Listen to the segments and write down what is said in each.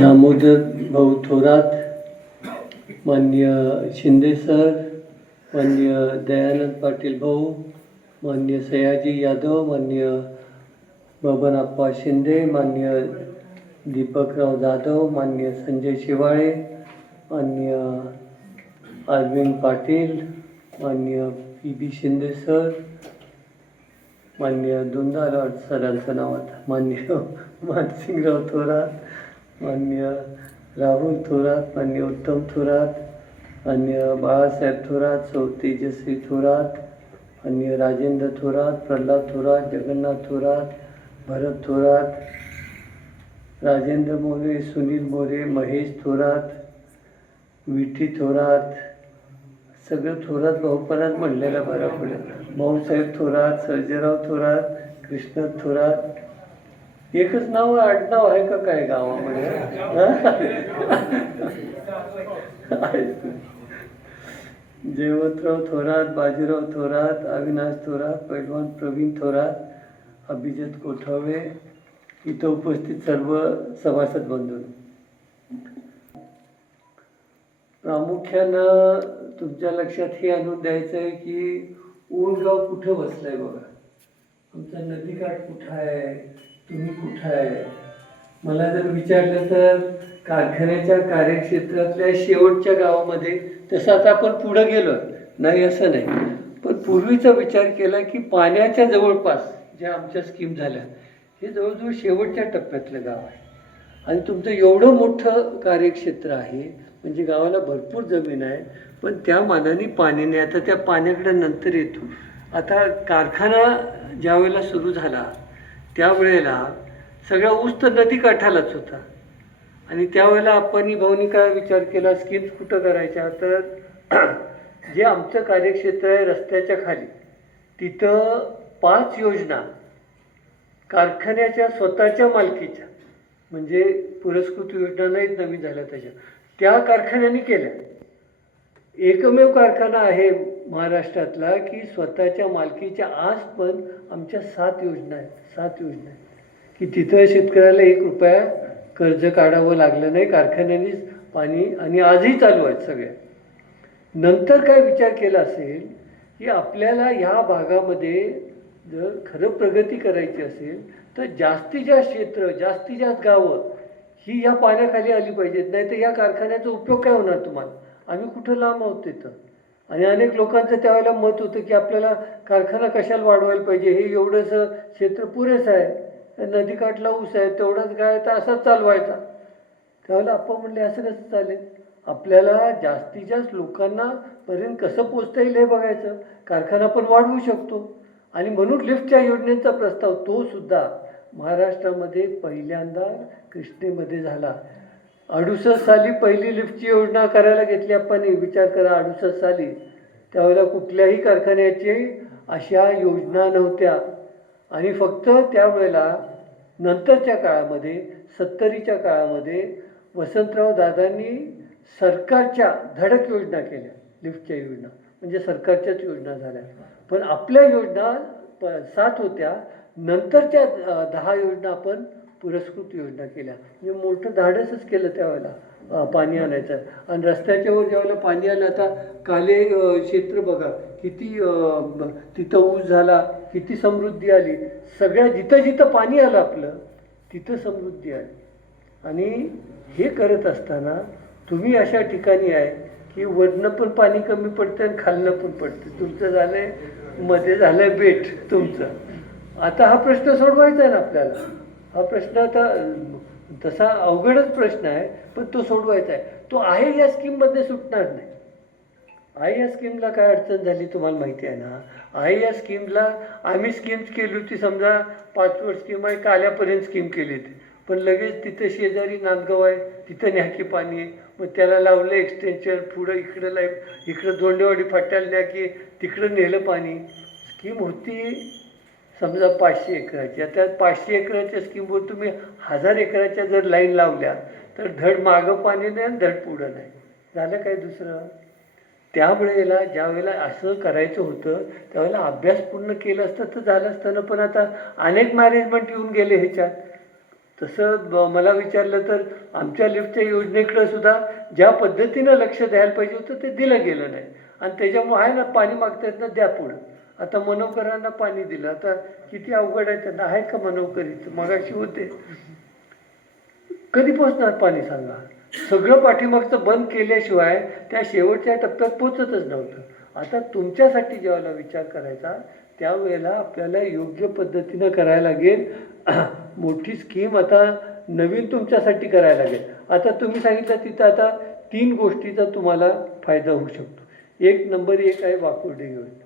दामोदर भाऊ थोरात, माननीय शिंदे सर, माननीय दयानंद पाटील भाऊ, माननीय सयाजी यादव, माननीय बबनप्पा शिंदे, माननीय दीपकराव जाधव, माननीय संजय शिवाळे, माननीय अरविंद पाटील, माननीय पी शिंदे सर, माननीय धुंदाल सरांचं नाव आता, माननीय मानसिंगराव थोरात, माननीय राहुल थोरात, माननीय उत्तम थोरात, माननीय बाळासाहेब थोरात, सौ तेजस्वी थोरात, माननीय राजेंद्र थोरात, प्रल्हाद थोरात, जगन्नाथ थोरात, भरत थोरात, राजेंद्र मोरे, सुनील मोरे, महेश थोरात, विठी थोरात, सगळं थोरात भाऊपणात म्हणलेलं बरं पडेल. भाऊसाहेब थोरात, सर्जेराव थोरात, कृष्ण थोरात. एकच नाव आडनाव आहे का काय गावामध्ये? जयवंतराव थोरात, बाजीराव थोरात, अविनाश थोरात, पैलवान प्रवीण थोरात, अभिजित कोठावळे, इथं उपस्थित सर्व सभासद बंधू. प्रामुख्यानं तुमच्या लक्षात हे आणून द्यायचं आहे की ऊनगाव कुठं बसलंय बघा. आमचा नदीकाठ कुठं आहे, तुम्ही कुठं आहे. मला जर विचारलं तर कारखान्याच्या कार्यक्षेत्रातल्या शेवटच्या गावामध्ये, तसं आता आपण पुढं गेलो नाही असं नाही, पण पूर्वीचा विचार केला की पाण्याच्या जवळपास ज्या आमच्या स्कीम झाल्या हे जवळजवळ शेवटच्या टप्प्यातलं गाव आहे. आणि तुमचं एवढं मोठं कार्यक्षेत्र आहे, म्हणजे गावाला भरपूर जमीन आहे, पण त्या मानाने पाणी नाही. आता त्या पाण्याकडे नंतर येतो. आता कारखाना ज्या वेळेला सुरू झाला त्यावेळेला सगळा ऊस तर नदीकाठालाच होता. आणि त्यावेळेला आपण भाऊनी काय विचार केला, स्कीम्स कुठं करायच्या, तर जे आमचं कार्यक्षेत्र आहे रस्त्याच्या खाली तिथं 5 योजना कारखान्याच्या स्वतःच्या मालकीच्या, म्हणजे पुरस्कृत योजना नाहीत नवीन झाल्या त्या कारखान्याने केल्या. एकमेव कारखाना आहे महाराष्ट्रातला की स्वतःच्या मालकीच्या. आज पण आमच्या 7 योजना आहेत, 7 योजना आहेत की तिथं शेतकऱ्याला 1 रुपया कर्ज काढावं लागलं नाही, कारखान्यानेच पाणी, आणि आजही चालू आहेत सगळ्या. नंतर काय विचार केला असेल की आपल्याला ह्या भागामध्ये जर खरं प्रगती करायची असेल तर जास्तीत जास्त क्षेत्र, जास्तीत जास्त गावं ही या पाण्याखाली आली पाहिजेत. नाही तर या कारखान्याचा उपयोग काय होणार तुम्हाला? आम्ही कुठं लांब आहोत तिथं. आणि अनेक लोकांचं त्यावेळेला मत होतं की आपल्याला कारखाना कशाला वाढवायला पाहिजे, हे एवढंसं क्षेत्र पुरेसं आहे, नदीकाठला ऊस आहे, तेवढंच काय तर असाच चालवायचा. त्यावेळेला आपण म्हणले असं कसं चालेल, आपल्याला जास्तीत जास्त लोकांना पर्यंत कसं पोचता येईल हे बघायचं. कारखाना पण वाढवू शकतो. आणि म्हणून लिफ्टच्या योजनेचा प्रस्ताव तो सुद्धा महाराष्ट्रामध्ये पहिल्यांदा कृष्णेमध्ये झाला. 68 साली पहिली लिफ्टची योजना करायला घेतली आपण. विचार करा, 68 साली. त्यावेळेला कुठल्याही कारखान्याची अशा योजना नव्हत्या. आणि फक्त त्यावेळेला नंतरच्या काळामध्ये 70च्या काळामध्ये वसंतराव दादांनी सरकारच्या धडक योजना केल्या, लिफ्टच्या योजना, म्हणजे सरकारच्याच योजना झाल्या. पण आपल्या योजना 7 होत्या. नंतरच्या 10 योजना आपण पुरस्कृत योजना केल्या. म्हणजे मोठं धाडसच केलं त्यावेळेला पाणी आणायचं. आणि रस्त्याच्या वर ज्यावेळेला पाणी आलं, आता काले क्षेत्र बघा किती तिथं ऊस झाला, किती समृद्धी आली. सगळ्या जिथं जिथं पाणी आलं आपलं तिथं समृद्धी आली. आणि हे करत असताना तुम्ही अशा ठिकाणी आहे की वरनं पण पाणी कमी पडतं आणि खालनं पण पडतं. तुमचं झालं आहे, मध्ये झालं आहे बेट तुमचं. आता हा प्रश्न सोडवायचा आहे ना आपल्याला. हा प्रश्न आता तसा अवघडच प्रश्न आहे, पण तो सोडवायचा आहे. तो आहे या स्कीममध्ये सुटणार नाही. आहे या स्कीमला काय अडचण झाली तुम्हाला माहिती आहे ना. आहे या स्कीमला आम्ही स्कीम्स केली होती, समजा 5 वर्ष स्कीम आहे, काल्यापर्यंत स्कीम केली होती. पण लगेच तिथं शेजारी नांदगाव आहे, तिथं न्याकी पाणी आहे, मग त्याला लावलं एक्सटेन्शन, पुढं इकडं दोंडेवाडी फाट्याला न्या की तिकडं नेलं पाणी. स्कीम होती समजा 500 एकराची. आता 500 एकराच्या स्कीमवर तुम्ही 1000 एकराच्या जर लाईन लावल्या तर धड मागं पाणी नाही आणि धड पुढं नाही. झालं काय दुसरं? त्यावेळेला ज्या वेळेला असं करायचं होतं त्यावेळेला अभ्यास पूर्ण केलं असतं तर झालं असतं ना. पण आता अनेक मॅनेजमेंट येऊन गेले ह्याच्यात. तसं मला विचारलं तर आमच्या लिफ्टच्या योजनेकडे सुद्धा ज्या पद्धतीनं लक्ष द्यायला पाहिजे होतं ते दिलं गेलं नाही. आणि त्याच्यामुळे आहे ना, पाणी मागतायत ना, द्या पुढं. आता मनोकरांना पाणी दिलं, आता किती अवघड आहे त्यांना. आहेत का मनोकरीचं? मगाशी होते. कधी पोचणार पाणी सांगा? सगळं पाठीमागचं बंद केल्याशिवाय त्या शेवटच्या टप्प्यात पोचतच नव्हतं. आता तुमच्यासाठी ज्यावेळेला विचार करायचा त्यावेळेला आपल्याला योग्य पद्धतीनं करायला लागेल. मोठी स्कीम आता नवीन तुमच्यासाठी करायला लागेल. आता तुम्ही सांगितलं तिथं आता 3 गोष्टीचा तुम्हाला फायदा होऊ शकतो. एक नंबर 1 आहे वाकुर्डे योजना.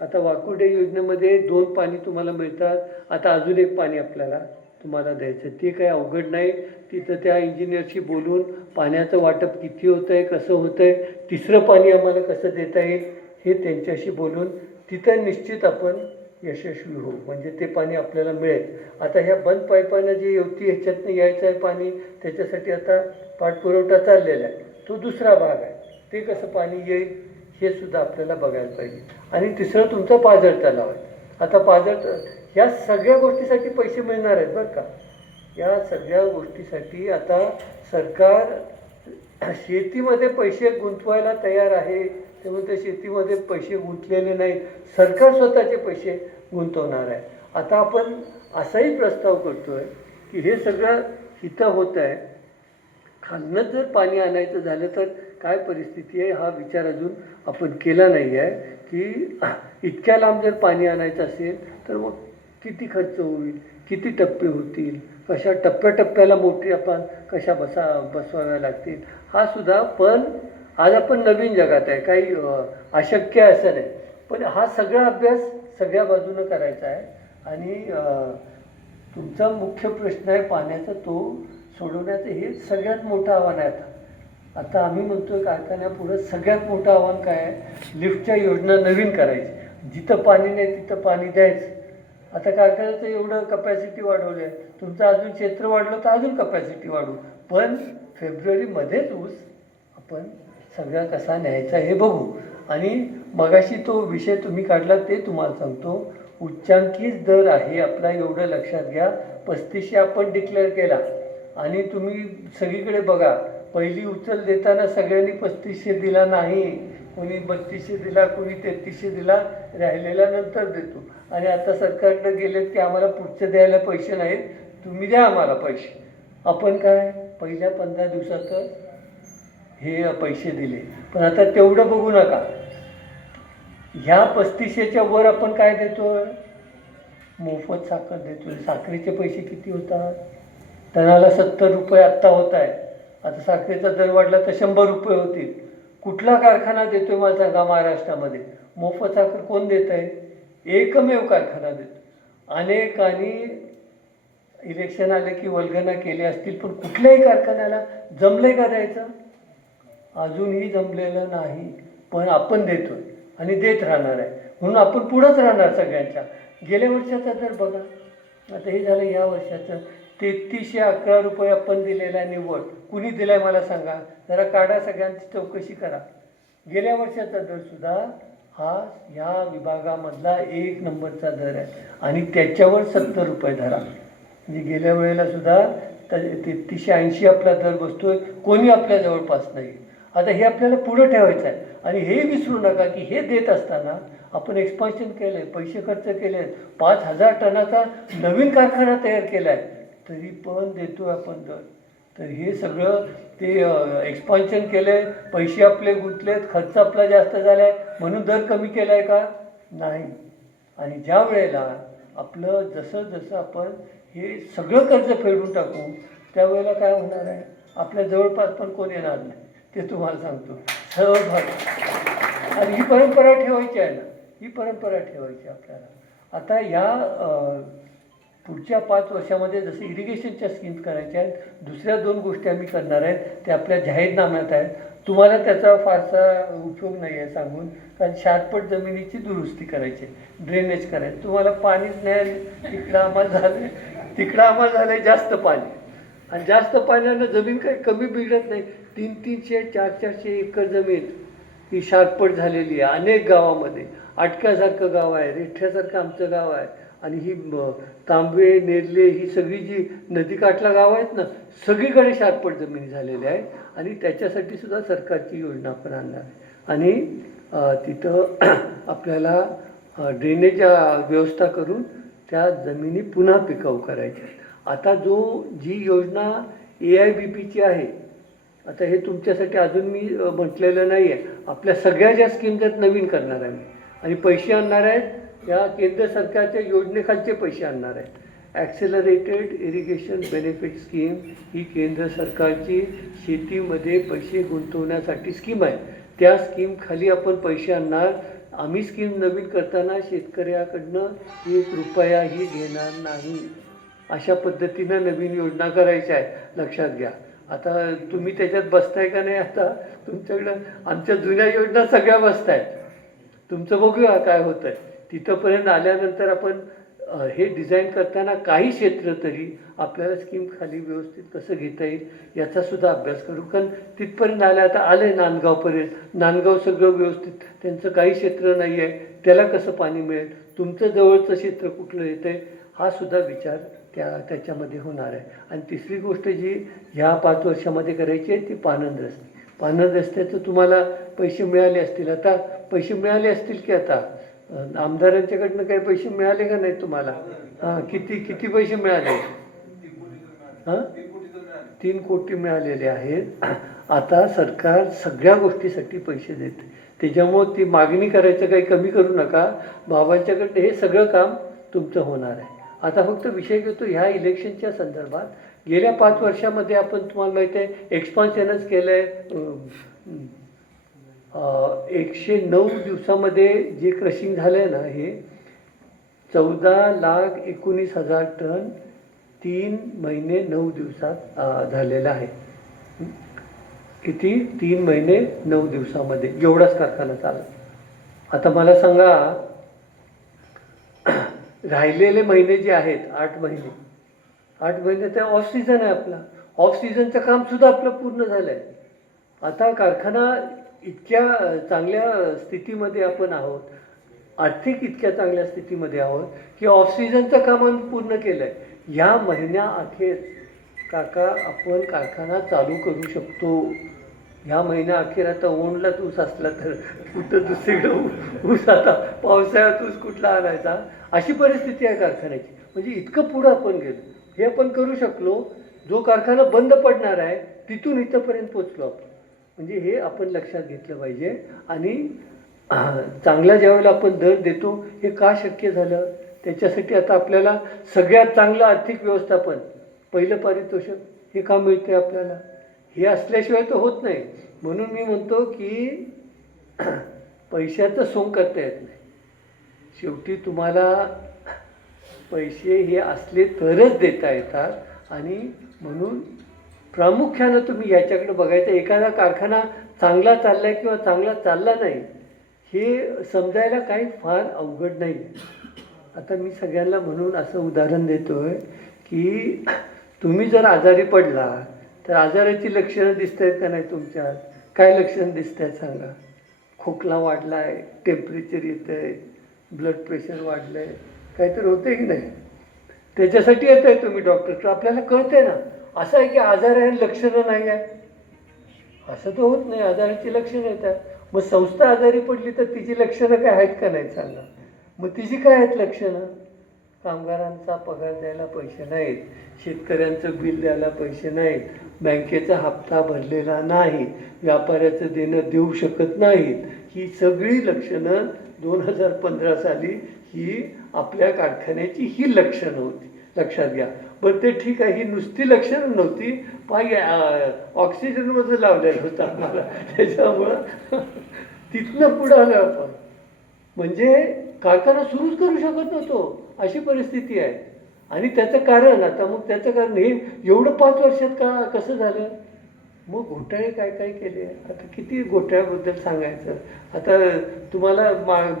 आता वाकुर्डे योजनेमध्ये 2 पाणी तुम्हाला मिळतात. आता अजून 1 पाणी आपल्याला तुम्हाला द्यायचं. ते काही अवघड नाही. तिथं त्या इंजिनियरशी बोलून पाण्याचं वाटप किती होतं आहे, कसं होतं आहे, 3रं पाणी आम्हाला कसं देता येईल हे त्यांच्याशी बोलून तिथं निश्चित आपण यशस्वी होऊ. म्हणजे ते पाणी आपल्याला मिळेल. आता ह्या बंद पाईपानं जे येवती ह्याच्यातनं यायचं आहे पाणी, त्याच्यासाठी आता पाठपुरवठा चाललेला आहे. तो दुसरा भाग आहे. ते कसं पाणी येईल हे सुद्धा आपल्याला बघायला पाहिजे. आणि 3रं तुमचा पाझर तलाव आहे. आता पाझर ह्या सगळ्या गोष्टीसाठी पैसे मिळणार आहेत बरं का. या सगळ्या गोष्टीसाठी आता सरकार शेतीमध्ये पैसे गुंतवायला तयार आहे. त्यामुळे त्या शेतीमध्ये पैसे गुंतलेले नाहीत. सरकार स्वतःचे पैसे गुंतवणार आहे. आता आपण असाही प्रस्ताव करतो आहे की हे सगळं इथं होतं आहे, खालनं जर पाणी आणायचं झालं तर काय परिस्थिती आहे हा विचार अजून आपण केला नाही आहे. की इतक्या लांब जर पाणी आणायचं असेल तर मग किती खर्च होईल, किती टप्पे होतील, कशा टप्प्याटप्प्याला मोठी आपण कशा बसवाव्या लागतील हा सुद्धा. पण आज आपण नवीन जगात आहे, काही अशक्य असं नाही. पण हा सगळा अभ्यास सगळ्या बाजूनं करायचा आहे. आणि तुमचा मुख्य प्रश्न आहे पाण्याचा, तो सोडवण्याचं हे सगळ्यात मोठं आव्हान आहे. आता आम्ही म्हणतोय कारखान्यापुढं सगळ्यात मोठं आव्हान काय आहे? लिफ्टच्या योजना नवीन करायची. जिथं पाणी नाही तिथं पाणी द्यायचं. आता कारखान्याचं एवढं कपॅसिटी वाढवलं आहे, तुमचं अजून क्षेत्र वाढलं तर अजून कपॅसिटी वाढवू. पण फेब्रुवारीमध्येच ऊस आपण सगळा कसा न्यायचा हे बघू. आणि मगाशी तो विषय तुम्ही काढला ते तुम्हाला सांगतो. उच्चांकीच दर आहे आपला, एवढं लक्षात घ्या. 3500 आपण डिक्लेअर केला. आणि तुम्ही सगळीकडे बघा, पहिली उचल देताना सगळ्यांनी 3500 दिला नाही. कोणी 3200 दिला, कोणी 3300 दिला, राहिलेला नंतर देतो. आणि आता सरकारकडे गेलेत की आम्हाला पुढचं द्यायला पैसे नाहीत, तुम्ही द्या आम्हाला पैसे. आपण काय पहिल्या 15 दिवसातच हे पैसे दिले. पण आता तेवढं बघू नका. ह्या 3500च्या वर आपण काय देतोय? मोफत साखर देतोय. साखरेचे पैसे किती होतात? टनाला 70 रुपये आत्ता होत आहे. आता साखरेचा दर वाढला तर 100 रुपये होतील. कुठला कारखाना देतोय मला सांगा महाराष्ट्रामध्ये? मोफत साखर कोण देत आहे? एकमेव कारखाना देतो. अनेकांनी इलेक्शन आले की वल्गना केले असतील, पण कुठल्याही कारखान्याला जमलंय का द्यायचं? अजूनही जमलेलं नाही. पण आपण देतोय आणि देत राहणार आहे. म्हणून आपण पुढंच राहणार सगळ्यांच्या. गेल्या वर्षाचा दर बघा. आता हे झालं या वर्षाचं. 3311 रुपये आपण दिलेला आहे निव्वळ. कुणी दिलाय मला सांगा? जरा काढा, सगळ्यांची चौकशी करा. गेल्या वर्षाचा दरसुद्धा हा ह्या विभागामधला 1 नंबरचा दर आहे. आणि त्याच्यावर 70 रुपये धरा. म्हणजे गेल्या वेळेला सुद्धा 3380 आपला दर बसतोय. कोणी आपल्या जवळपास नाही. आता हे आपल्याला पुढं ठेवायचं आहे. आणि हे विसरू नका की हे देत असताना आपण एक्सपान्शन केलं आहे, पैसे खर्च केले आहेत, 5000 टनाचा नवीन कारखाना तयार केला आहे, तरी पण देतो आपण दर. तर हे सगळं ते एक्सपान्शन केलं आहे, पैसे आपले गुंतलेत, खर्च आपला जास्त झाला आहे म्हणून दर कमी केला आहे का? नाही. आणि ज्या वेळेला आपलं जसं जसं आपण हे सगळं कर्ज फेडून टाकू त्यावेळेला काय होणार आहे? आपल्या जवळपास पण कोण येणार नाही, ते तुम्हाला सांगतो. सहज व्हायचं. आणि ही परंपरा ठेवायची आहे ना, ही परंपरा ठेवायची आपल्याला. आता या पुढच्या 5 वर्षामध्ये जसं इरिगेशनच्या स्कीम्स करायच्या आहेत, दुसऱ्या 2 गोष्टी आम्ही करणार आहेत. ते आपल्या जाहीरनाम्यात आहेत. तुम्हाला त्याचा फारसा उपयोग नाही आहे सांगून, कारण शारपट जमिनीची दुरुस्ती करायची, ड्रेनेज करायचं. तुम्हाला पाणीच नाही, तिकडं आम्हाला झालं जास्त पाणी. आणि जास्त पाण्यानं जमीन काही कमी बिघडत नाही. 300-300, 400-400 एकर जमीन ही शारपट झालेली आहे अनेक गावामध्ये. आटक्यासारखं गाव आहे, रेठ्यासारखं आमचं गाव आहे. आणि ही तांबे नेरले ही सगळी जी नदीकाठला गावं आहेत ना, सगळीकडे शारपट जमिनी झालेल्या आहेत आणि त्याच्यासाठी सुद्धा सरकारची योजना आपण आणणार आहे. आणि तिथं आपल्याला ड्रेनेज व्यवस्था करून त्या जमिनी पुन्हा पिकाऊ करायच्या. आता जी योजना AIBPची आहे, आता हे तुमच्यासाठी अजून मी म्हटलेलं नाही आहे. आपल्या सगळ्या ज्या स्कीम्स आहेत नवीन करणार आहे मी आणि पैसे आणणार आहेत या केंद्र सरकारच्या योजनेखालचे पैसे आणणार आहेत. ॲक्सेलरेटेड इरिगेशन बेनिफिट स्कीम ही केंद्र सरकारची शेतीमध्ये पैसे गुंतवण्यासाठी स्कीम आहे. त्या स्कीमखाली आपण पैसे आणणार. आम्ही स्कीम नवीन करताना शेतकऱ्याकडनं 1 रुपयाही घेणार नाही. अशा पद्धतीनं नवीन योजना करायच्या आहे, लक्षात घ्या. आता तुम्ही त्याच्यात बसताय का नाही? आता तुमच्याकडं आमच्या जुन्या योजना सगळ्या बसत आहेत. तुमचं बघूया काय होतं आहे. तिथंपर्यंत आल्यानंतर आपण हे डिझाईन करताना काही क्षेत्र तरी आपल्याला स्कीम खाली व्यवस्थित कसं घेता येईल याचासुद्धा अभ्यास करू. कारण तिथपर्यंत आता आलं आहे नांदगावपर्यंत. नांदगाव सगळं व्यवस्थित, त्यांचं काही क्षेत्र नाही आहे, त्याला कसं पाणी मिळेल, तुमचं जवळचं क्षेत्र कुठलं येतं आहे, हा सुद्धा विचार त्याच्यामध्ये होणार आहे. आणि तिसरी गोष्ट जी ह्या 5 वर्षामध्ये करायची आहे ती पाणंद रस्ते. पाणंद रस्त्याचं तुम्हाला पैसे मिळाले असतील. आता पैसे मिळाले असतील की आता आमदारांच्याकडनं काही पैसे मिळाले का नाही तुम्हाला? हां, किती पैसे मिळाले? 3 कोटी मिळालेले आहेत. आता सरकार सगळ्या गोष्टीसाठी पैसे देते. त्याच्यामुळं ती मागणी करायचं काही कमी करू नका. बाबांच्याकडनं हे सगळं काम तुमचं होणार आहे. आता फक्त विषय घेतो ह्या इलेक्शनच्या संदर्भात. गेल्या 5 वर्षामध्ये आपण तुम्हाला माहीत आहे एक्सपान्शनच केलं आहे. 109 दिवसामध्ये जे क्रशिंग झालं आहे ना, हे 14,19,000 टन 3 महिने 9 दिवसात झालेलं आहे. किती? 3 महिने 9 दिवसामध्ये एवढाच कारखाना चालला. आता मला सांगा, राहिलेले महिने जे आहेत 8 महिने त्या ऑफ सीझन आहे आपला. ऑफ सीझनचं कामसुद्धा आपलं पूर्ण झालं आहे. आता कारखाना इतक्या चांगल्या स्थितीमध्ये आपण आहोत, आर्थिक इतक्या चांगल्या स्थितीमध्ये आहोत की ऑफ सीझनचं काम आम्ही पूर्ण केलं आहे. ह्या महिन्याअखेर काका आपण कारखाना चालू करू शकतो. ह्या महिन्याअखेर आता ओंडलाच ऊस असला तर कुठं दुसरीकडं ऊस, आता पावसाळ्यात ऊस कुठला आणायचा, अशी परिस्थिती आहे कारखान्याची. म्हणजे इतकं पुढं आपण गेलो. हे आपण करू शकलो. जो कारखाना बंद पडणार आहे तिथून इथंपर्यंत पोचलो आपण. म्हणजे हे आपण लक्षात घेतलं पाहिजे. आणि चांगला ज्यावेळेला आपण दर देतो, हे का शक्य झालं? त्याच्यासाठी आता आपल्याला सगळ्यात चांगलं आर्थिक व्यवस्थापन, पहिलं पारितोषिक हे का मिळते आपल्याला? हे असल्याशिवाय तर होत नाही. म्हणून मी म्हणतो की पैशाचं सोंग करता येत नाही. शेवटी तुम्हाला पैसे हे असले तरच देता येतात. आणि म्हणून प्रामुख्यानं तुम्ही याच्याकडे बघायचं. एखादा कारखाना चांगला चालला आहे किंवा चांगला चालला नाही हे समजायला काही फार अवघड नाही. आता मी सगळ्यांना म्हणून असं उदाहरण देतो आहे की तुम्ही जर आजारी पडला तर आजाराची लक्षणं दिसत आहेत का नाही तुमच्यात? काय लक्षणं दिसत आहेत सांगा? खोकला वाढला आहे, टेम्परेचर येतं आहे, ब्लड प्रेशर वाढलं आहे, काहीतरी होतं आहे की नाही? त्याच्यासाठी येत आहे तुम्ही डॉक्टरकडे. आपल्याला कळतं आहे ना. असं आहे की आजार आहे लक्षणं नाही आहे, असं तर होत नाही. आजाराची लक्षणं येतात. मग संस्था आजारी पडली तर तिची लक्षणं काय आहेत का नाही सांगा? मग तिची काय आहेत लक्षणं? कामगारांचा पगार द्यायला पैसे नाहीत, शेतकऱ्यांचं बिल द्यायला पैसे नाहीत, बँकेचा हप्ता भरलेला नाही, व्यापाऱ्याचं देणं देऊ शकत नाहीत. ही सगळी लक्षणं 2015 साली ही आपल्या कारखान्याची ही लक्षणं होती. लक्षात घ्या. बरं ते ठीक आहे, ही नुसती लक्षणं नव्हती. पाय ऑक्सिजनवर लावलेलं होतं आम्हाला. त्याच्यामुळं तिथनं पुढं आलं आपण. म्हणजे कारखाना सुरूच करू शकत नव्हतो, अशी परिस्थिती आहे. आणि त्याचं कारण, आता मग त्याचं कारण हे एवढं 5 वर्षात कसं झालं? मग घोटाळे काय केले? आता किती घोटाळ्याबद्दल सांगायचं. आता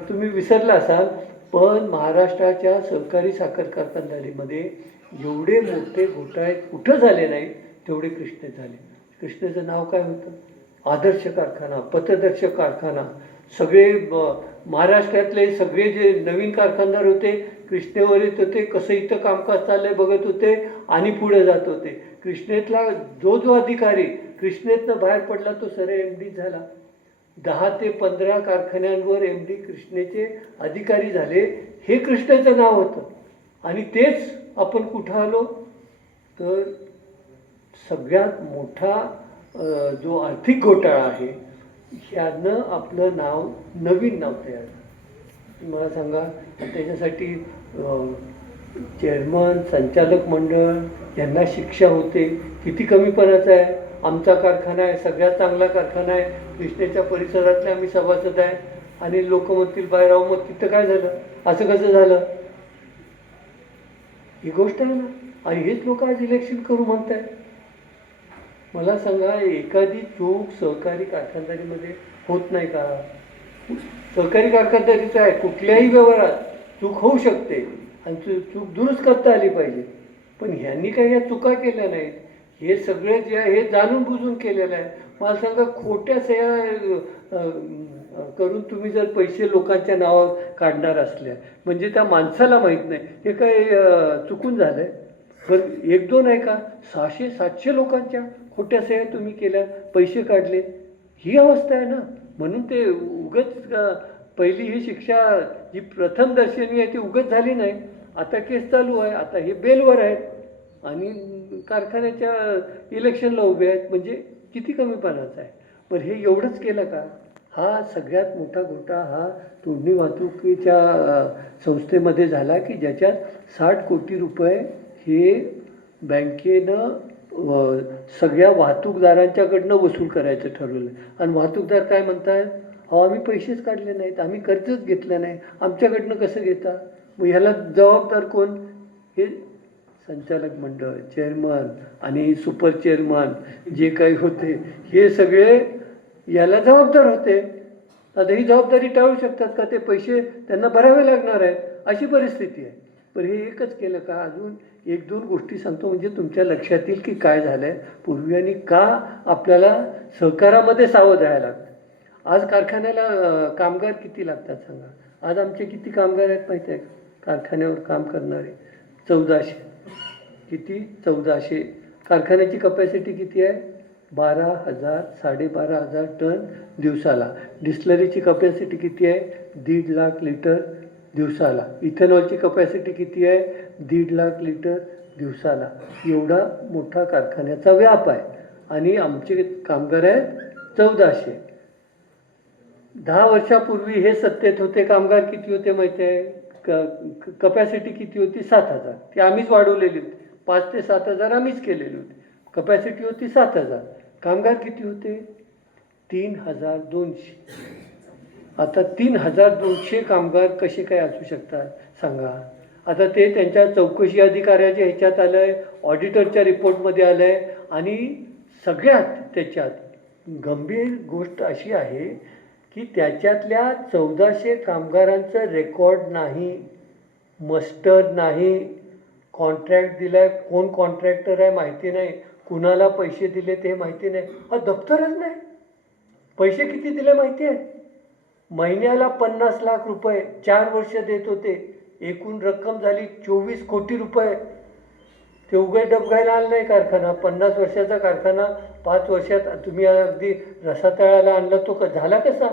तुम्ही विसरला असाल, पण महाराष्ट्राच्या सहकारी साखर कारखानदारीमध्ये एवढे मोठे घोटाळे कुठं झाले नाही तेवढे कृष्णेत झाले. कृष्णेचं नाव काय होतं? आदर्श कारखाना, पथदर्शक कारखाना. सगळे महाराष्ट्रातले सगळे जे नवीन कारखानदार होते कृष्णेवर येत होते, कसं इथं कामकाज चाललंय बघत होते आणि पुढे जात होते. कृष्णेतला जो अधिकारी कृष्णेतनं बाहेर पडला तो सरळ MD झाला. 10 ते 15 कारखान्यांवर MD कृष्णेचे अधिकारी झाले. हे कृष्णेचं नाव होतं. आणि तेच आपण कुठं आलो तर सगळ्यात मोठा जो आर्थिक घोटाळा आहे ह्यानं आपलं नाव नवीन नाव तयार. मला सांगा त्याच्यासाठी चेअरमन संचालक मंडळ यांना शिक्षा होते. किती कमीपणाचा आहे. आमचा कारखाना आहे, सगळ्यात चांगला कारखाना आहे, कृष्णेच्या परिसरातले आम्ही सभासद आहे आणि लोक म्हणतील बाहेराव मग तिथं काय झालं, असं कसं झालं. ही गोष्ट आहे ना. आणि हेच लोक आज इलेक्शन करू म्हणत आहेत. मला सांगा एखादी चूक सहकारी कारखानदारीमध्ये होत नाही का. सहकारी कारखानदारीचं आहे, कुठल्याही व्यवहारात चूक होऊ शकते आणि चूक दुरुस्त करता आली पाहिजे. पण ह्यांनी काही या चुका केल्या नाहीत. हे सगळे जे आहे हे जाणून बुजून केलेलं आहे. मला सांगा खोट्या सह्या करून तुम्ही जर पैसे लोकांच्या नावावर काढणार असल्या म्हणजे त्या माणसाला माहीत नाही हे काय चुकून झालं आहे. बरं 1-2 आहे का, 600-700 लोकांच्या खोट्या सह्या तुम्ही केल्या, पैसे काढले. ही अवस्था आहे ना. म्हणून ते उगच पहिली ही शिक्षा जी प्रथम दर्शनी आहे ती उगच झाली नाही. आता केस चालू आहे, आता हे बेलवर आहेत आणि कारखान्याच्या इलेक्शनला उभे आहेत. म्हणजे किती कमीपणाचं आहे. पण हे एवढंच केलं का. हा सगळ्यात मोठा घोटाळा हा तोडणी वाहतुकीच्या संस्थेमध्ये झाला की ज्याच्यात 60 कोटी रुपये हे बँकेनं सगळ्या वाहतूकदारांच्याकडनं वसूल करायचं ठरवलं. आणि वाहतूकदार काय म्हणतात, अहो आम्ही पैसेच काढले नाहीत, आम्ही कर्जच घेतलं नाही, आमच्याकडनं कसं घेता. मग ह्याला जबाबदार कोण. हे संचालक मंडळ, चेअरमन आणि सुपर चेअरमन जे काही होते हे सगळे याला जबाबदार होते. आता ही जबाबदारी टाळू शकतात का. ते पैसे त्यांना भरावे लागणार आहेत अशी परिस्थिती आहे. पण हे एकच केलं का. अजून 1-2 गोष्टी सांगतो म्हणजे तुमच्या लक्षात येईल की काय झालं आहे पूर्वी आणि का आपल्याला सहकारामध्ये सावध राहायला लागतं. आज कारखान्याला कामगार किती लागतात सांगा. आज आमचे किती कामगार आहेत माहिती आहे का कारखान्यावर काम करणारे. 1400. किती 1400. कारखान्याची कपॅसिटी किती आहे 12,000 12,500 टन दिवसाला. डिस्लरीची कपॅसिटी किती आहे 1.5 लाख लिटर दिवसाला. इथेनॉलची कपॅसिटी किती आहे 1.5 लाख लिटर दिवसाला. एवढा मोठा कारखान्याचा व्याप आहे आणि आमचे कामगार आहेत 1400. 10 वर्षापूर्वी हे सत्तेत होते कामगार किती होते माहिती आहे. कपॅसिटी किती होती 7,000. ती आम्हीच वाढवलेली होती. 5 ते 7,000 आम्हीच केलेली होती. कपॅसिटी होती 7,000. कामगार किती होते 3,200. आता 3,200 कामगार कसे काय असू शकतात सांगा. आता ते त्यांच्या चौकशी अधिकाऱ्याच्या ह्याच्यात आलं आहे, ऑडिटरच्या रिपोर्टमध्ये आलं आहे. आणि सगळ्यात त्याच्यात गंभीर गोष्ट अशी आहे की त्याच्यातल्या 1400 कामगारांचं रेकॉर्ड नाही, मस्टर नाही, कॉन्ट्रॅक्ट दिला आहे, कोण कॉन्ट्रॅक्टर आहे माहिती नाही, कुणाला पैसे दिले ते माहिती नाही, हा दप्तरच नाही. पैसे किती दिले माहिती आहे. महिन्याला 50 लाख रुपये 4 वर्ष देत होते. एकूण रक्कम झाली 24 कोटी रुपये. ते उघड डबघायला आलं नाही कारखाना. 50 वर्षाचा कारखाना 5 वर्षात तुम्ही अगदी रसातळाला आणला तो झाला कसा.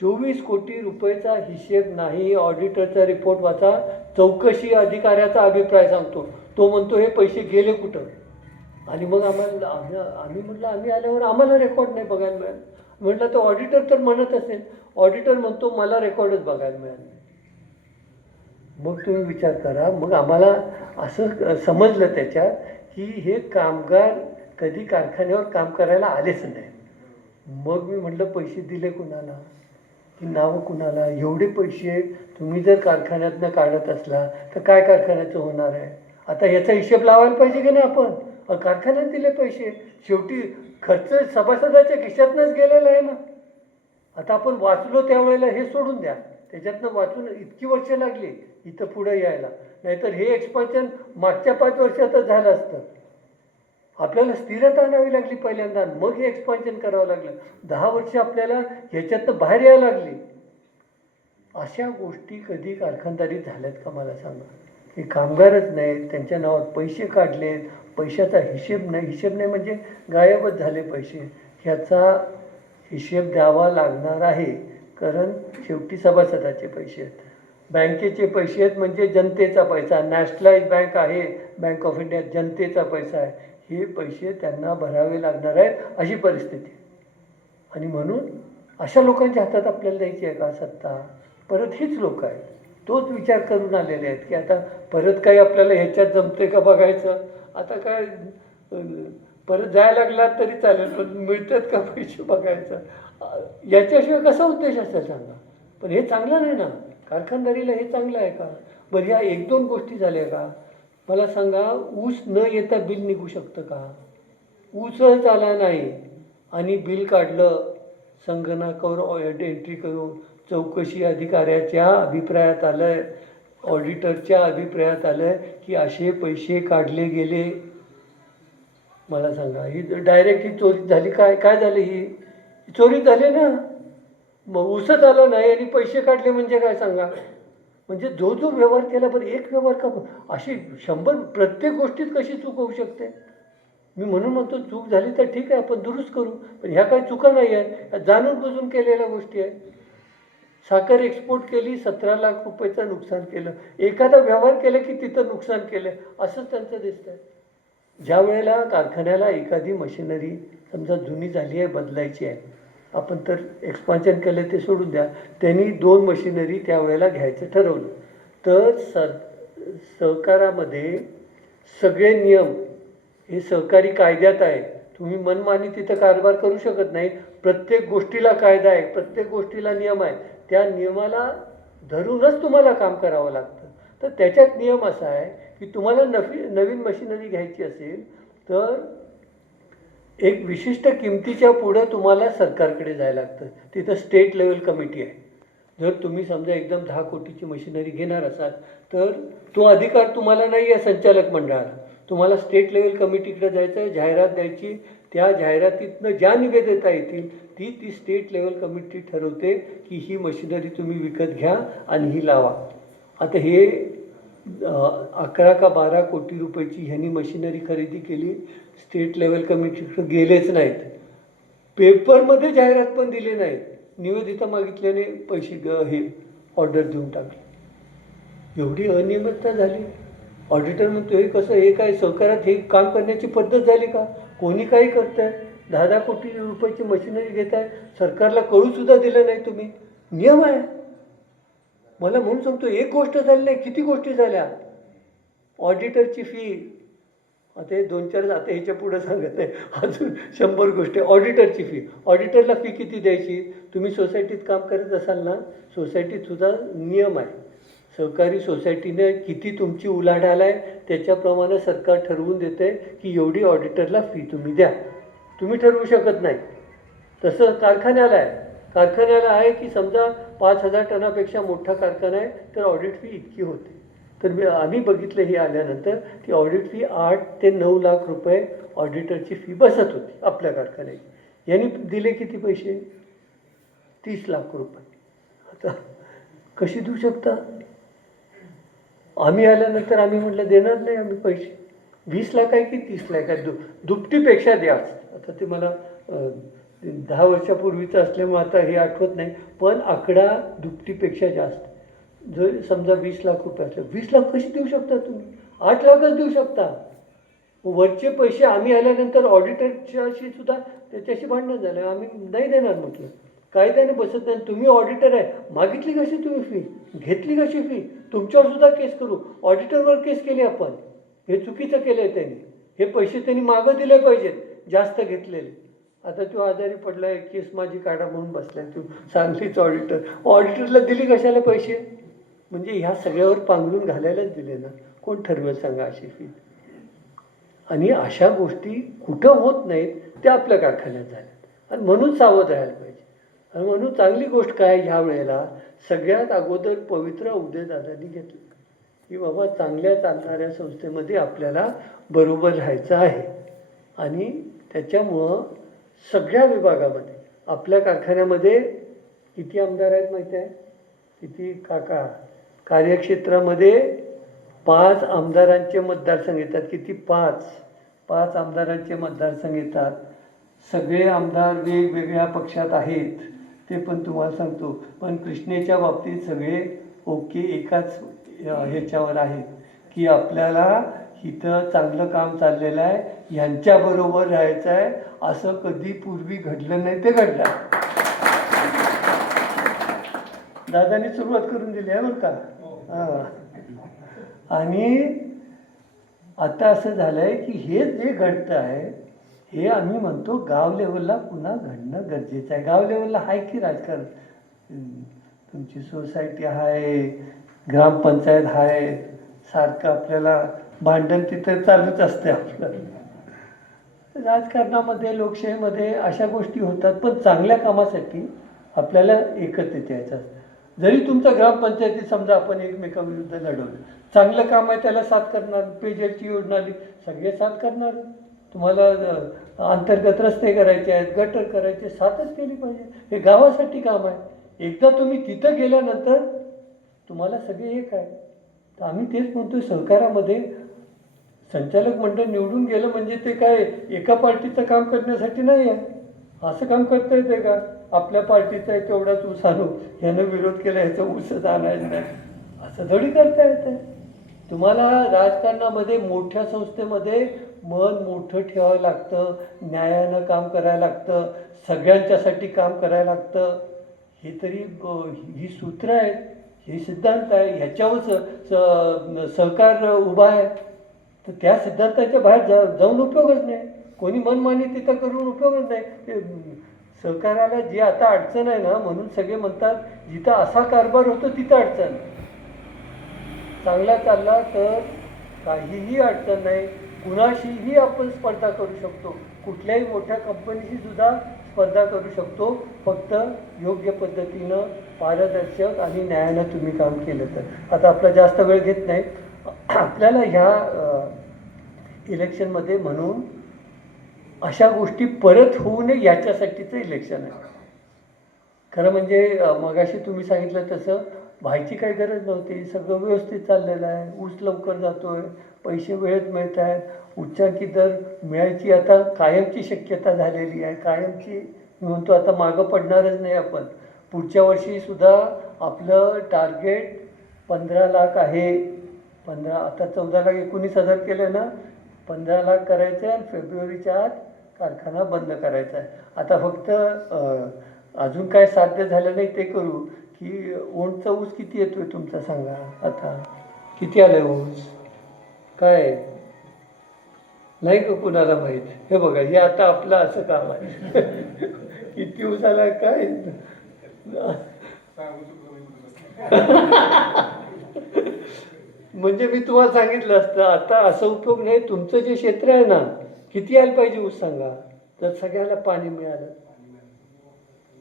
24 कोटी रुपयेचा हिशेब नाही. ऑडिटरचा रिपोर्ट वाचा. चौकशी अधिकाऱ्याचा अभिप्राय सांगतो. तो म्हणतो हे पैसे गेले कुठं. आणि मग आम्ही म्हटलं आम्ही आल्यावर आम्हाला रेकॉर्ड नाही बघायला मिळालं. म्हटलं तर ऑडिटर तर म्हणत असेल. ऑडिटर म्हणतो मला रेकॉर्डच बघायला मिळालं. मग तुम्ही विचार करा. मग आम्हाला असं समजलं त्याच्यात की हे कामगार कधी कारखान्यावर काम करायला आलेच नाही. मग मी म्हटलं पैसे दिले कुणाला की नावं कुणाला. एवढे पैसे तुम्ही जर कारखान्यातनं काढत असला तर काय कारखान्याचं होणार आहे. आता याचा हिशेब लावायला पाहिजे की नाही आपण. कारखान्यात दिले पैसे शेवटी खर्च सभासदाच्या खिशातनंच गेलेला आहे ना. आता आपण वाचलो त्यावेळेला हे सोडून द्या. त्याच्यातनं वाचून इतकी वर्ष लागली इथं पुढं यायला. नाहीतर हे एक्सपान्शन मागच्या 5 वर्षातच झालं असतं. आपल्याला स्थिरता आणावी लागली पहिल्यांदा, मग हे एक्सपान्शन करावं लागलं. 10 वर्ष आपल्याला ह्याच्यातनं बाहेर यायला लागली. अशा गोष्टी कधी कारखानदारीत झाल्यात का मला सांगा? हे कामगारच नाहीत, त्यांच्या नावात पैसे काढलेत, पैशाचा हिशेब नाही म्हणजे गायबच झाले पैसे. ह्याचा हिशेब द्यावा लागणार आहे, कारण शेवटी सभासदाचे पैसे आहेत, बँकेचे पैसे आहेत, म्हणजे जनतेचा पैसा. नॅशनलाइज बँक आहे, बँक ऑफ इंडिया जनतेचा पैसा आहे. हे पैसे त्यांना भरावे लागणार आहेत अशी परिस्थिती. आणि म्हणून अशा लोकांच्या हातात आपल्याला द्यायची आहे का सत्ता? परत हीच लोक आहेत, तोच विचार करून आलेले आहेत की आता परत काही आपल्याला ह्याच्यात जमते का बघायचं. आता काय परत जायला लागला तरी चालेल, पण मिळतात का पैसे बघायचं. याच्याशिवाय कसा उद्देश असेल सांगा? पण हे चांगलं नाही ना, कारखानदारीला हे चांगलं आहे का? बरं, ह्या 1-2 गोष्टी झाल्या का मला सांगा? ऊस न येता बिल निघू शकतं का? ऊसच आला नाही आणि बिल काढलं, संगणकावर एंट्री करून चौकशी अधिकाऱ्याच्या अभिप्रायात आलं आहे, ऑडिटरच्या अभिप्रायात आलं आहे की असे पैसे काढले गेले. मला सांगा, ही डायरेक्ट ही चोरी झाली काय? काय झाली? ही चोरी झाली ना. मग ऊसच आलं नाही आणि पैसे काढले म्हणजे काय सांगा? म्हणजे जो जो व्यवहार केला, बरं एक व्यवहार का अशी 100 प्रत्येक गोष्टीत कशी चूक होऊ शकते? मी म्हणून म्हणतो चूक झाली तर ठीक आहे, आपण दुरुस्त करू, पण ह्या काही चुका नाही आहे, ह्या जाणून बुजून केलेल्या गोष्टी आहे. साखर एक्सपोर्ट केली, 17 लाख रुपयाचं नुकसान केलं. एखादा व्यवहार केला की तिथं नुकसान केलं, असंच त्यांचं दिसतंय. ज्या वेळेला कारखान्याला एखादी मशिनरी समजा जुनी झाली आहे, बदलायची आहे, आपण तर एक्सपान्शन केलं ते सोडून द्या, त्यांनी 2 मशिनरी त्यावेळेला घ्यायचं ठरवलं, तर सहकारामध्ये सगळे नियम हे सहकारी कायद्यात आहे. तुम्ही मनमानी तिथं कारभार करू शकत नाही. प्रत्येक गोष्टीला कायदा आहे, प्रत्येक गोष्टीला नियम आहे. त्या नियमाला धरूनच तुम्हाला काम करावं लागतं. तर त्याच्यात नियम असा आहे की तुम्हाला नवीन मशिनरी घ्यायची असेल तर एक विशिष्ट किमतीच्या पुढं तुम्हाला सरकारकडे जायला लागतं. तिथं स्टेट लेवल कमिटी आहे. जर तुम्ही समजा एकदम 10 कोटीची मशिनरी घेणार असाल तर तो अधिकार तुम्हाला नाही आहे संचालक मंडळाला. तुम्हाला स्टेट लेवल कमिटीकडे जायचं आहे, जाहिरात द्यायची. त्या जाहिरातीतनं ज्या निवेदता येतील ती स्टेट लेवल कमिटी ठरवते की ही मशिनरी तुम्ही विकत घ्या आणि ही लावा. आता हे 11 का 12 कोटी रुपयाची ह्यांनी मशिनरी खरेदी केली, स्टेट लेवल कमिटीकडे गेलेच नाहीत, पेपरमध्ये जाहिरात पण दिली नाहीत, निवेदिता मागितल्याने पैसे हे ऑर्डर देऊन टाकली. एवढी अनियमितता झाली. ऑडिटर म्हणतो हे कसं, हे काय सहकारात हे काम करण्याची पद्धत झाली का? कोणी काही करत आहे, 10-10 कोटी रुपयाची मशिनरी घेत आहे, सरकारला कळूसुद्धा दिलं नाही तुम्ही. नियम आहे. मला म्हणून सांगतो, एक गोष्ट झाली नाही, किती गोष्टी झाल्या. ऑडिटरची फी, आता हे 2-4 आता ह्याच्या पुढं सांगत आहे, अजून 100 गोष्टी. ऑडिटरची फी, ऑडिटरला फी किती द्यायची? तुम्ही सोसायटीत काम करत असाल ना, सोसायटीतसुद्धा नियम आहे. सहकारी सोसायटीने किती तुमची उलाढाल आहे त्याच्याप्रमाणे सरकार ठरवून देते की एवढी ऑडिटरला फी तुम्ही द्या. तुम्ही ठरवू शकत नाही. तसं कारखान्याला आहे. कारखान्याला आहे की समजा 5,000 टनापेक्षा मोठा कारखाना आहे तर ऑडिट फी इतकी होते. तर आम्ही बघितलं हे आल्यानंतर की ऑडिट फी 8 ते 9 लाख रुपये ऑडिटरची फी बसत होती आपल्या कारखान्याची. यांनी दिले किती पैसे? 30 लाख रुपये. आता कशी देऊ शकता? आम्ही आल्यानंतर आम्ही म्हटलं देणार नाही आम्ही पैसे. 20 लाख आहे की 30 लाख आहे, दुपटीपेक्षा द्या. आता ते मला 10 वर्षापूर्वीचं असल्यामुळे आता हे आठवत नाही, पण आकडा दुपटीपेक्षा जास्त. जर समजा 20 लाख रुपये असले, 20 लाख कशी देऊ शकता तुम्ही? 8 लाखच देऊ शकता. वरचे पैसे आम्ही आल्यानंतर ऑडिटरच्याशी सुद्धा त्याच्याशी भांडणं झालं, आम्ही नाही देणार म्हटलं. कायद्याने बसत नाही. तुम्ही ऑडिटर आहे, मागितली कशी तुम्ही फी, घेतली कशी फी? तुमच्यावर सुद्धा केस करू. ऑडिटरवर केस केली आपण, हे चुकीचं केलं आहे त्यांनी. हे पैसे त्यांनी मागं दिले पाहिजेत जास्त घेतलेले. आता तो आजारी पडला आहे, केस माझी काढा म्हणून बसलाय तू सांगलीच ऑडिटर. ऑडिटरला दिली कशाला पैसे? म्हणजे ह्या सगळ्यावर पांघरून घालायलाच दिले ना. कोण ठरवेल सांगा अशी फी? आणि अशा गोष्टी कुठं होत नाहीत त्या आपल्या कारखान्यात झाल्यात आणि म्हणून सावध राहायला पाहिजे. आणि म्हणून चांगली गोष्ट काय, ह्या वेळेला सगळ्यात अगोदर पवित्रा उदयदादांनी घेतलं की बाबा चांगल्या चालणाऱ्या संस्थेमध्ये आपल्याला बरोबर राहायचं आहे. आणि त्याच्यामुळं सगळ्या विभागामध्ये आपल्या कारखान्यामध्ये किती आमदार आहेत माहिती आहे? किती काका कार्यक्षेत्रामध्ये 5 आमदारांचे मतदारसंघ येतात. किती? 5 आमदारांचे मतदारसंघ येतात. सगळे आमदार वेगवेगळ्या पक्षात आहेत, ते पण तुम्हाला सांगतो. पण कृष्णेच्या बाबतीत सगळे ओके, एकाच ह्याच्यावर आहेत की आपल्याला इथं चांगलं काम चाललेलं आहे, ह्यांच्याबरोबर राहायचं आहे. असं कधी पूर्वी घडलं नाही, ते घडलं. दादानी सुरुवात करून दिली आहे बरं का. हां. आणि आता असं झालं आहे की हे जे घडतं आहे हे आम्ही म्हणतो गाव लेवलला पुन्हा घडणं गरजेचं आहे. गाव लेवलला आहे की राजकारण, तुमची सोसायटी आहे, ग्रामपंचायत आहे, सारखं आपल्याला भांडण तिथं चालूच असते आपलं. राजकारणामध्ये, लोकशाहीमध्ये अशा गोष्टी होतात, पण चांगल्या कामासाठी आपल्याला एकत्रित यायचं असतं. जरी तुमचा ग्रामपंचायतीत समजा आपण एकमेकाविरुद्ध लढवलं, चांगलं काम आहे त्याला साथ करणार, पेयजलची योजना आली सगळे साथ करणार. तुम्हाला अंतर्गत रस्ते करायचे आहेत, गटर करायचे, साथच केली पाहिजे. हे गावासाठी काम आहे. एकदा तुम्ही तिथं गेल्यानंतर तुम्हाला सगळे एक आहे. तर आम्ही तेच म्हणतोय, सहकारामध्ये संचालक मंडळ निवडून गेलं म्हणजे ते काय एका पार्टीचं काम करण्यासाठी नाही आहे. असं काम करता येते का? आपल्या पार्टीचा आहे तेवढाच ऊस आणू, ह्यानं विरोध केला ह्याचा ऊसच आणायचं नाही, असं थोडी करता येतं. तुम्हाला राजकारणामध्ये, मोठ्या संस्थेमध्ये मन मोठं ठेवावं लागतं, न्यायानं काम करायला लागतं, सगळ्यांच्यासाठी काम करायला लागतं. हे तरी ही सूत्र आहेत, हे सिद्धांत आहे, ह्याच्यावर सहकार उभा आहे. तर त्या सिद्धांताच्या बाहेर जाऊन उपयोगच नाही. कोणी मनमानी तिथं करून उपयोगच नाही. सहकाराला जी आता अडचण आहे ना, म्हणून सगळे म्हणतात जिथं असा कारभार होतो तिथं अडचण. चांगला चालला तर काहीही अडचण नाही, कुणाशीही आपण स्पर्धा करू शकतो, कुठल्याही मोठ्या कंपनीशी सुद्धा स्पर्धा करू शकतो, फक्त योग्य पद्धतीनं, पारदर्शक आणि न्यायानं तुम्ही काम केलं तर. आता आपला जास्त वेळ घेत नाही. आपल्याला ह्या इलेक्शनमध्ये म्हणून अशा गोष्टी परत होऊ नये याच्यासाठीचं इलेक्शन आहे. खरं म्हणजे मगाशी तुम्ही सांगितलं तसं व्हायची काही गरज नव्हती. सगळं व्यवस्थित चाललेलं आहे, ऊस लवकर जातोय, पैसे वेळेत मिळत आहेत, उच्चांकी दर मिळायची आता कायमची शक्यता झालेली आहे. कायमची म्हणतो, आता मागं पडणारच नाही आपण. पुढच्या वर्षीसुद्धा आपलं टार्गेट 15 लाख आहे. 15, आता 14,19,000 केलं ना, 15 लाख करायचं आहे आणि फेब्रुवारीच्या आत कारखाना बंद करायचा आहे. आता फक्त अजून काय साध्य झालं नाही ते करू की ओंडचा ऊस किती येतोय तुमचा सांगा. आता किती आलं आहे ऊस? काय नाही का कुणाला माहीत? हे बघा, हे आता आपलं असं काम आहे. किती ऊस आला काय म्हणजे मी तुम्हाला सांगितलं असतं. आता असं उपयोग नाही. तुमचं जे क्षेत्र आहे ना, किती यायला पाहिजे ऊस सांगा. तर सगळ्याला पाणी मिळालं,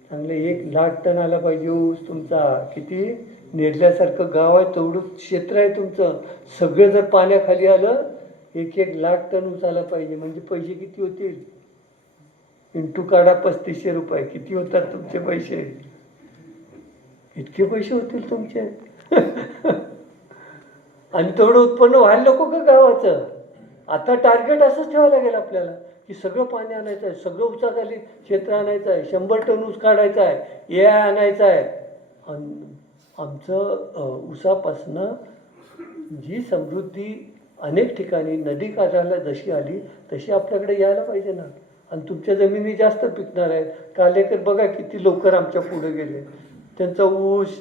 चांगले 1 लाख टन आला पाहिजे ऊस तुमचा. किती नेडल्यासारखं गाव आहे, तेवढं क्षेत्र आहे तुमचं. सगळं जर पाण्याखाली आलं, 1 लाख टन ऊस आला पाहिजे. म्हणजे पैसे किती होतील? इंटू काढा 3500 रुपये. किती होतात तुमचे पैसे? इतके पैसे होतील तुमचे. आणि तेवढं उत्पन्न व्हायला नको का गावाचं? आता टार्गेट असंच ठेवावं लागेल आपल्याला की सगळं पाणी आणायचं आहे, सगळं ऊसाखाली क्षेत्र आणायचं आहे, 100 टन ऊस काढायचा आहे, ए आणायचं आहे. आमचं ऊसापासनं जी समृद्धी अनेक ठिकाणी नदी काठाला जशी आली तशी आपल्याकडे यायला पाहिजे ना. आणि तुमच्या जमिनी जास्त पिकणार आहेत. कालेकर बघा किती लवकर आमच्या पुढे गेले. त्यांचा ऊस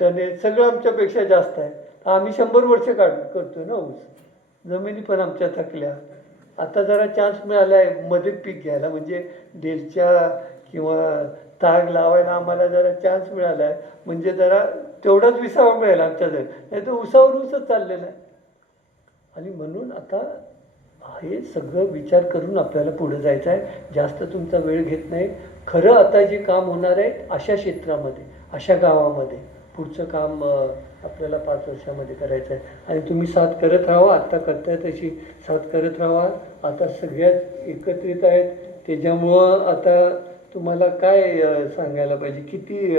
टने सगळं आमच्यापेक्षा जास्त आहे. आम्ही 100 वर्ष करतोय ना ऊस. जमिनी पण आमच्या थकल्या. आता जरा चान्स मिळाला आहे मध्ये पीक घ्यायला, म्हणजे डेलच्या किंवा ताग लावायला आम्हाला जरा चान्स मिळाला आहे. म्हणजे जरा तेवढाच विसावा मिळेल आमच्या जर, नाही तर ऊसावर ऊसच चाललेला आहे. आणि म्हणून आता हे सगळं विचार करून आपल्याला पुढे जायचं आहे. जास्त तुमचा वेळ घेत नाही. खरं आता जे काम होणार आहे अशा क्षेत्रामध्ये, अशा गावामध्ये पुढचं काम आपल्याला 5 वर्षामध्ये करायचं आहे. आणि तुम्ही साथ करत राहा, आत्ता करताय तशी साथ करत राहा. आता सगळ्यात एकत्रित आहेत, त्याच्यामुळं आता तुम्हाला काय सांगायला पाहिजे, किती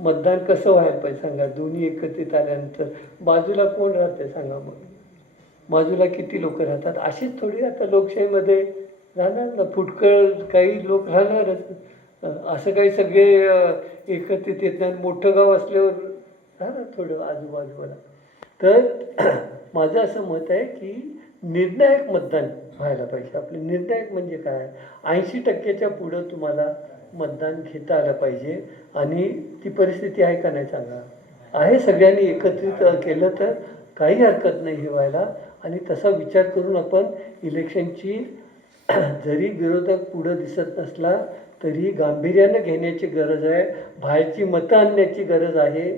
मतदान कसं व्हायला पाहिजे सांगा. दोन्ही एकत्रित आल्यानंतर बाजूला कोण राहते सांगा. मग बाजूला किती लोक राहतात. अशीच थोडी आता लोकशाहीमध्ये राहणार ना, फुटकळ काही लोक राहणारच. असं काही सगळे एकत्रित येत नाही. मोठं गाव असल्यावर राहणार थोडं आजूबाजूला. तर माझं असं मत आहे की निर्णायक मतदान व्हायला पाहिजे. आपले निर्णायक म्हणजे काय, 80% पुढं तुम्हाला मतदान घेता आलं पाहिजे. आणि ती परिस्थिती आहे का नाही सांगा. आहे, सगळ्यांनी एकत्रित केलं तर काही हरकत नाही हे व्हायला. आणि तसा विचार करून आपण इलेक्शनची जरी विरोधक पुढं दिसत नसला तरी गांभीर्यानं घेण्याची गरज आहे. बाहेरची मतं आणण्याची गरज आहे.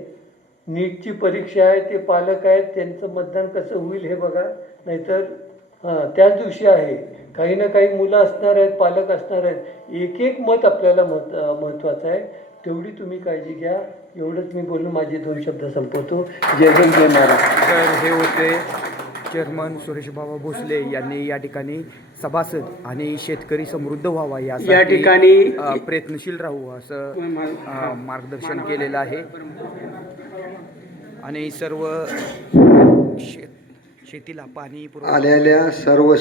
नीटची परीक्षा आहे, ते पालक आहेत, त्यांचं मतदान कसं होईल हे बघा. नाहीतर त्याच दिवशी आहे, काही ना काही मुलं असणार आहेत, पालक असणार आहेत. एक एक मत आपल्याला महत्त्वाचं आहे. तेवढी तुम्ही काळजी घ्या. एवढंच मी बोलून माझे 2 शब्द संपवतो. जय हिंद, जय महाराष्ट्र. तर हे होते चेअरमन सुरेशबाबा भोसले यांनी या ठिकाणी सभासद आणि शेतकरी समृद्ध व्हावा या ठिकाणी प्रयत्नशील राहू असं मार्गदर्शन केलेलं आहे. आणि सर्व शेतीला पाणी आलेल्या सर्व